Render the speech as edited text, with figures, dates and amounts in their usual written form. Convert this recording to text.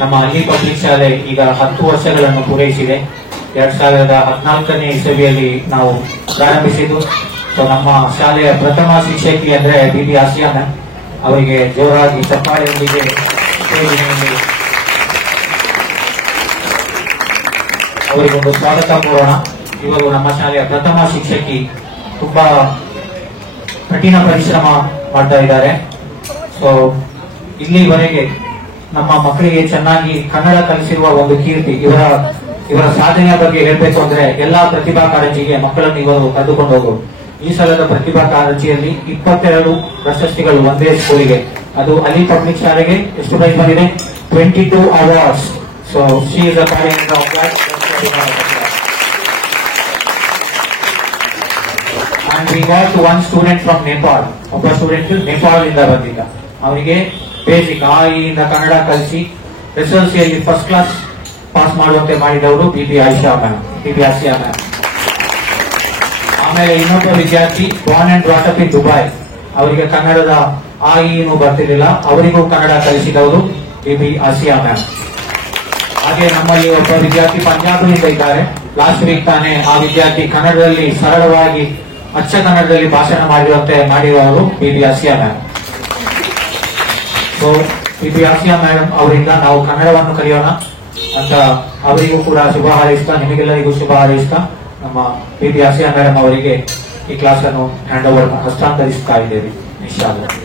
ನಮ್ಮ ಅಲ್ಲಿ ಪಬ್ಲಿಕ್ ಶಾಲೆ ಈಗ 10 ವರ್ಷಗಳನ್ನು ಪೂರೈಸಿದೆ. 2014ನೇ ಇಸವಿಯಲ್ಲಿ ನಾವು ಪ್ರಾರಂಭಿಸಿದ್ದು. ಸೊ ನಮ್ಮ ಶಾಲೆಯ ಪ್ರಥಮ ಶಿಕ್ಷಕಿ ಅಂದ್ರೆ ಬಿಬಿ ಆಸಿಯಾ ಮ್ಯಾಮ್. ಅವರಿಗೆ ಜೋರಾಗಿ ಚಪ್ಪಾಳೆಯೊಂದಿಗೆ ಅವರಿಗೊಂದು ಸ್ವಾಗತ ಕೋರೋಣ. ಇವರು ನಮ್ಮ ಶಾಲೆಯ ಪ್ರಥಮ ಶಿಕ್ಷಕಿ. ತುಂಬಾ ಕಠಿಣ ಪರಿಶ್ರಮ ಮಾಡ್ತಾ ಇದ್ದಾರೆ. ಸೊ ಇಲ್ಲಿವರೆಗೆ ನಮ್ಮ ಮಕ್ಕಳಿಗೆ ಚೆನ್ನಾಗಿ ಕನ್ನಡ ಕಲಿಸಿರುವ ಒಂದು ಕೀರ್ತಿ. ಇವರ ಸಾಧನೆಯ ಬಗ್ಗೆ ಹೇಳಬೇಕು ಅಂದ್ರೆ ಎಲ್ಲಾ ಪ್ರತಿಭಾ ಕಾರಂಜಿಗೆ ಮಕ್ಕಳನ್ನು ಇವರು ಕರೆದುಕೊಂಡು ಹೋಗುವರು. ಈ ಸಲದ ಪ್ರತಿಭಾ ಕಾರಂಜಿಯಲ್ಲಿ 22 ಪ್ರಶಸ್ತಿಗಳು ಒಂದೇ ಸ್ಕೂಲಿಗೆ. ಅದು ಅಲ್ಲಿ ಪಬ್ಲಿಕ್ ಶಾಲೆಗೆ ಎಷ್ಟು ಪ್ರೈಸ್ ಬಂದಿದೆ? 22 awards. So she is a parent of that. And we got one student from Nepal. ಒಬ್ಬ ಸ್ಟೂಡೆಂಟ್ ನೇಪಾಳ ಇಂದ ಬಂದಿದ್ದ. ಅವರಿಗೆ ಬೇಸಿಕ್ ಇಂದ ಕನ್ನಡ ಕಲಿಸಿ SSLCಯಲ್ಲಿ ಫಸ್ಟ್ ಕ್ಲಾಸ್ ಪಾಸ್ ಮಾಡುವಂತೆ ಮಾಡಿದವರು ಬಿಬಿ ಆಸಿಯಾ ಮ್ಯಾಮ್. ಆಮೇಲೆ ಇನ್ನೊಬ್ಬ ವಿದ್ಯಾರ್ಥಿ Born and brought up in Dubai. ಅವರಿಗೆ ಕನ್ನಡದ ಇನ್ನೂ ಬರ್ತಿರ್ಲಿಲ್ಲ. ಅವರಿಗೂ ಕನ್ನಡ ಕಲಿಸಿದವರು ಬಿಬಿ ಆಸಿಯಾ ಮ್ಯಾಮ್. ಹಾಗೆ ನಮ್ಮಲ್ಲಿ ಒಬ್ಬ ವಿದ್ಯಾರ್ಥಿ ಪಂಜಾಬ್ನಿಂದ ಇದ್ದಾರೆ. ಲಾಸ್ಟ್ ವೀಕ್ ತಾನೇ ಆ ವಿದ್ಯಾರ್ಥಿ ಕನ್ನಡದಲ್ಲಿ ಸರಳವಾಗಿ ಅಚ್ಚ ಕನ್ನಡದಲ್ಲಿ ಭಾಷಣ ಮಾಡಿರುವವರು Bibi Asiya ma'am. So Bibi Asiya madam ಅವರಿಂದ ನಾವು ಕನ್ನಡವನ್ನು ಕಲಿಯೋಣ ಅಂತ ಅವರಿಗೂ ಕೂಡ ಶುಭ ಹಾರೈಸ್ತಾ, ನಿಮಗೆಲ್ಲರಿಗೂ ಶುಭ ಹಾರೈಸ್ತಾ ನಮ್ಮ ಬಿಬಿ ಆಸಿಯಾ ಮೇಡಮ್ ಅವರಿಗೆ ಈ ಕ್ಲಾಸ್ ಅನ್ನು ಹಸ್ತಾಂತರಿಸ್ತಾ ಇದ್ದೇವೆ. ಇನ್ಶಾ ಅಲ್ಲಾಹ್.